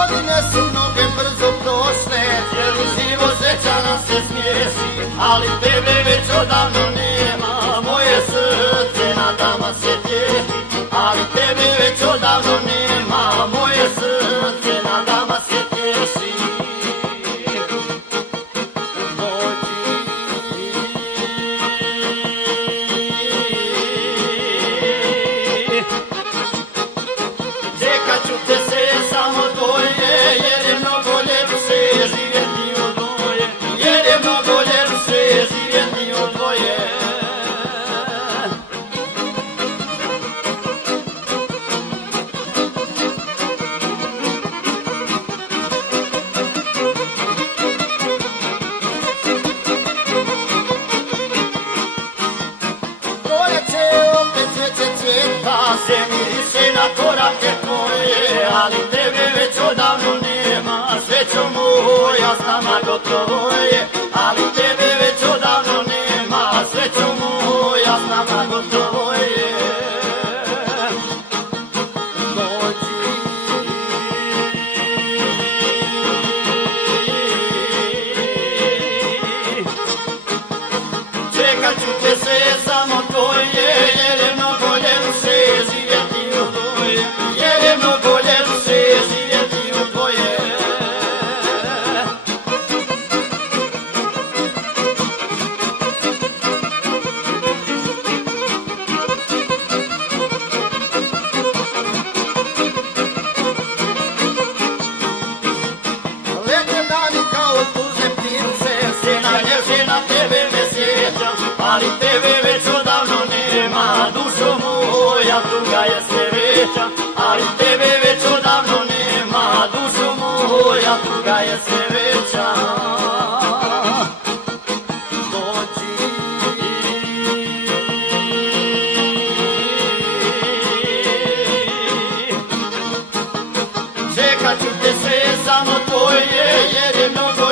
Godine su mnoge brzo prošle, cijeli život sreća nam se smijesi, ali tebe već odavno nema, moje srce na dama se tješi, ali tebe već odavno nema, moje srce na dama se tješi. Čekat ću te se samo dvoje, jer je mnogo ljepše živjeti u dvoje, jer je mnogo ljepše živjeti u dvoje. Proljeće opet cveće cvjeta, se miriše na korake tvoje, ali tebe već odavno nema, srećo moja s nama gotovo je, ali tebe već odavno nema, srećo moja s nama gotovo je. Čekat ću te se samo tvoje, jer je mnogo ljepše živjeti u dvoje, jer je mnogo ljepše živjeti u dvoje. Lete dani kao tužne ptice, se nalježe na tebe me sjećam, ali tebe već odavno nema, dušo moja tuga je sve veća, ali tebe već odavno nema, dušo moja tuga je sve veća. Čekat ću te sve samo tvoje, jer je mnogo